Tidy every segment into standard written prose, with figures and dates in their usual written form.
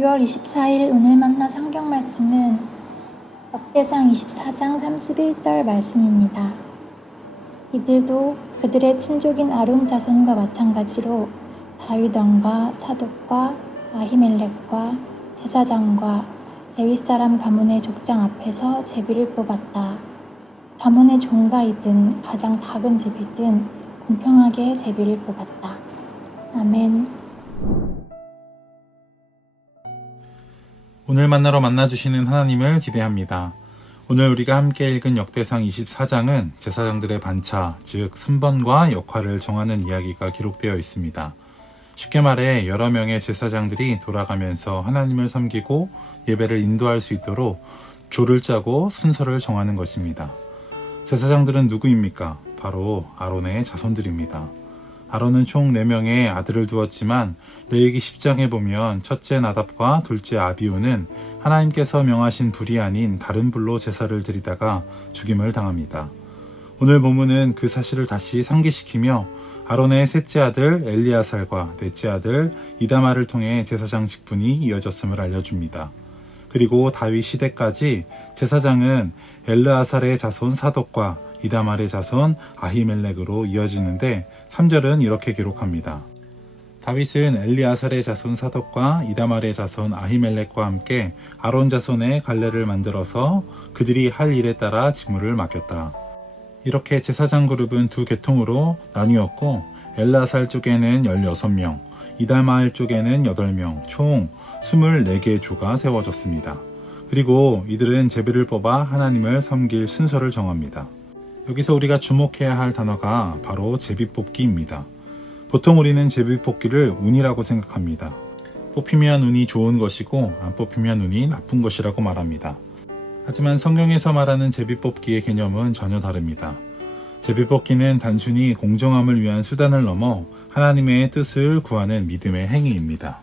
6월 24일 오늘 만나 성경 말씀은 역대상 24장 31절 말씀입니다. 이들도 그들의 친족인 아론 자손과 마찬가지로 다윗 왕과 사독과 아히멜렉과 제사장과 레위 사람 가문의 족장 앞에서 제비를 뽑았다. 가문의 종가이든 가장 작은 집이든 공평하게 제비를 뽑았다. 아멘. 오늘 만나러 만나주시는 하나님을 기대합니다. 오늘 우리가 함께 읽은 역대상 24장은 제사장들의 반차, 즉 순번과 역할을 정하는 이야기가 기록되어 있습니다. 쉽게 말해 여러 명의 제사장들이 돌아가면서 하나님을 섬기고 예배를 인도할 수 있도록 조를 짜고 순서를 정하는 것입니다. 제사장들은 누구입니까? 바로 아론의 자손들입니다. 아론은 총 4명의 아들을 두었지만 레위기 10장에 보면 첫째 나답과 둘째 아비후는 하나님께서 명하신 불이 아닌 다른 불로 제사를 드리다가 죽임을 당합니다. 오늘 본문은 그 사실을 다시 상기시키며 아론의 셋째 아들 엘리아살과 넷째 아들 이다말을 통해 제사장 직분이 이어졌음을 알려줍니다. 그리고 다윗 시대까지 제사장은 엘르아살의 자손 사독과 이다말의 자손 아히멜렉으로 이어지는데 3절은 이렇게 기록합니다. 다윗은 엘리아살의 자손 사독과 이다말의 자손 아히멜렉과 함께 아론 자손의 갈례를 만들어서 그들이 할 일에 따라 직무를 맡겼다. 이렇게 제사장 그룹은 두 계통으로 나뉘었고 엘르아살 쪽에는 16명, 이다말 쪽에는 8명, 총 24개의 조가 세워졌습니다. 그리고 이들은 제비를 뽑아 하나님을 섬길 순서를 정합니다. 여기서 우리가 주목해야 할 단어가 바로 제비뽑기입니다. 보통 우리는 제비뽑기를 운이라고 생각합니다. 뽑히면 운이 좋은 것이고 안 뽑히면 운이 나쁜 것이라고 말합니다. 하지만 성경에서 말하는 제비뽑기의 개념은 전혀 다릅니다. 제비뽑기는 단순히 공정함을 위한 수단을 넘어 하나님의 뜻을 구하는 믿음의 행위입니다.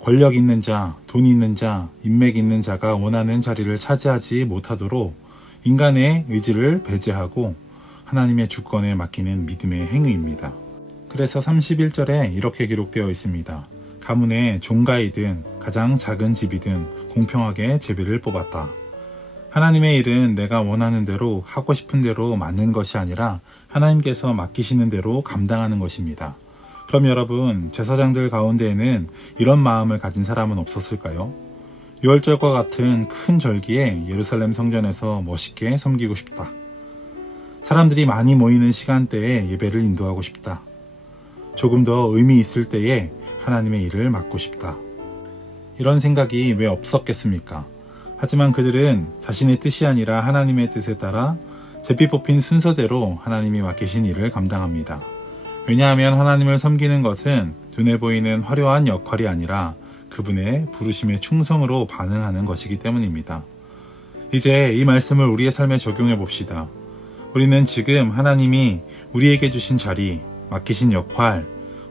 권력 있는 자, 돈 있는 자, 인맥 있는 자가 원하는 자리를 차지하지 못하도록 인간의 의지를 배제하고 하나님의 주권에 맡기는 믿음의 행위입니다. 그래서 31절에 이렇게 기록되어 있습니다. 가문의 종가이든 가장 작은 집이든 공평하게 제비를 뽑았다. 하나님의 일은 내가 원하는 대로 하고 싶은 대로 맡는 것이 아니라 하나님께서 맡기시는 대로 감당하는 것입니다. 그럼 여러분, 제사장들 가운데에는 이런 마음을 가진 사람은 없었을까요? 유월절과 같은 큰 절기에 예루살렘 성전에서 멋있게 섬기고 싶다. 사람들이 많이 모이는 시간대에 예배를 인도하고 싶다. 조금 더 의미 있을 때에 하나님의 일을 맡고 싶다. 이런 생각이 왜 없었겠습니까? 하지만 그들은 자신의 뜻이 아니라 하나님의 뜻에 따라 제비 뽑힌 순서대로 하나님이 맡기신 일을 감당합니다. 왜냐하면 하나님을 섬기는 것은 눈에 보이는 화려한 역할이 아니라 그분의 부르심의 충성으로 반응하는 것이기 때문입니다. 이제 이 말씀을 우리의 삶에 적용해 봅시다. 우리는 지금 하나님이 우리에게 주신 자리, 맡기신 역할,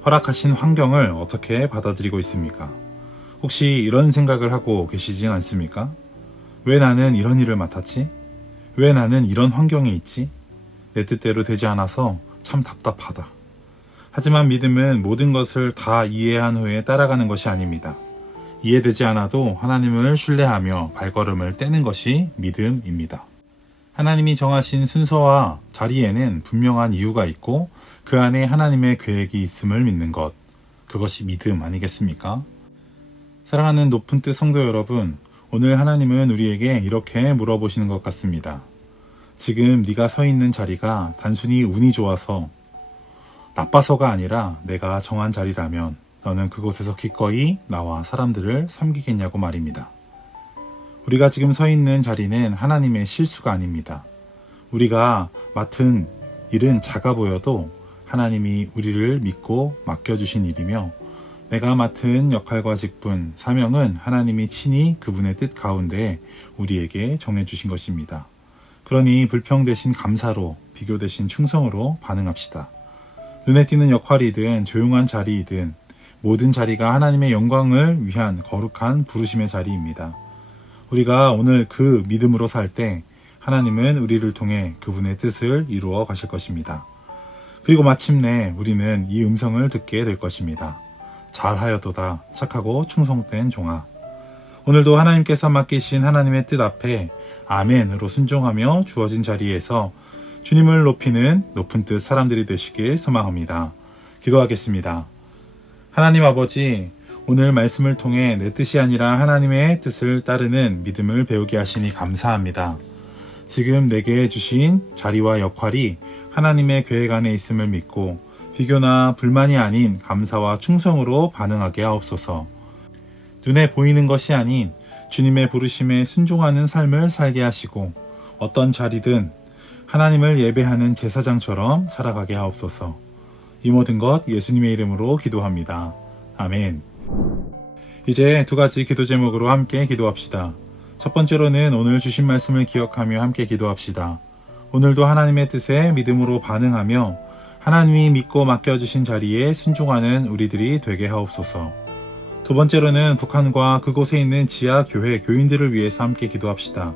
허락하신 환경을 어떻게 받아들이고 있습니까? 혹시 이런 생각을 하고 계시진 않습니까? 왜 나는 이런 일을 맡았지? 왜 나는 이런 환경에 있지? 내 뜻대로 되지 않아서 참 답답하다. 하지만 믿음은 모든 것을 다 이해한 후에 따라가는 것이 아닙니다. 이해되지 않아도 하나님을 신뢰하며 발걸음을 떼는 것이 믿음입니다. 하나님이 정하신 순서와 자리에는 분명한 이유가 있고 그 안에 하나님의 계획이 있음을 믿는 것, 그것이 믿음 아니겠습니까? 사랑하는 높은 뜻 성도 여러분, 오늘 하나님은 우리에게 이렇게 물어보시는 것 같습니다. 지금 네가 서 있는 자리가 단순히 운이 좋아서 나빠서가 아니라 내가 정한 자리라면 너는 그곳에서 기꺼이 나와 사람들을 섬기겠냐고 말입니다. 우리가 지금 서 있는 자리는 하나님의 실수가 아닙니다. 우리가 맡은 일은 작아 보여도 하나님이 우리를 믿고 맡겨주신 일이며 내가 맡은 역할과 직분, 사명은 하나님이 친히 그분의 뜻 가운데 우리에게 정해주신 것입니다. 그러니 불평 대신 감사로, 비교 대신 충성으로 반응합시다. 눈에 띄는 역할이든 조용한 자리이든 모든 자리가 하나님의 영광을 위한 거룩한 부르심의 자리입니다. 우리가 오늘 그 믿음으로 살 때 하나님은 우리를 통해 그분의 뜻을 이루어 가실 것입니다. 그리고 마침내 우리는 이 음성을 듣게 될 것입니다. 잘하여도다 착하고 충성된 종아. 오늘도 하나님께서 맡기신 하나님의 뜻 앞에 아멘으로 순종하며 주어진 자리에서 주님을 높이는 높은 뜻 사람들이 되시길 소망합니다. 기도하겠습니다. 하나님 아버지, 오늘 말씀을 통해 내 뜻이 아니라 하나님의 뜻을 따르는 믿음을 배우게 하시니 감사합니다. 지금 내게 주신 자리와 역할이 하나님의 계획 안에 있음을 믿고 비교나 불만이 아닌 감사와 충성으로 반응하게 하옵소서. 눈에 보이는 것이 아닌 주님의 부르심에 순종하는 삶을 살게 하시고 어떤 자리든 하나님을 예배하는 제사장처럼 살아가게 하옵소서. 이 모든 것 예수님의 이름으로 기도합니다. 아멘. 이제 두 가지 기도 제목으로 함께 기도합시다. 첫 번째로는 오늘 주신 말씀을 기억하며 함께 기도합시다. 오늘도 하나님의 뜻에 믿음으로 반응하며 하나님이 믿고 맡겨주신 자리에 순종하는 우리들이 되게 하옵소서. 두 번째로는 북한과 그곳에 있는 지하 교회 교인들을 위해서 함께 기도합시다.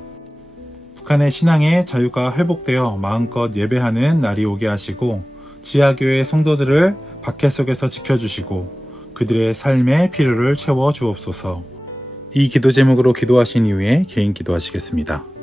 북한의 신앙의 자유가 회복되어 마음껏 예배하는 날이 오게 하시고 지하교회 성도들을 박해 속에서 지켜주시고 그들의 삶의 필요를 채워 주옵소서. 이 기도 제목으로 기도하신 이후에 개인 기도하시겠습니다.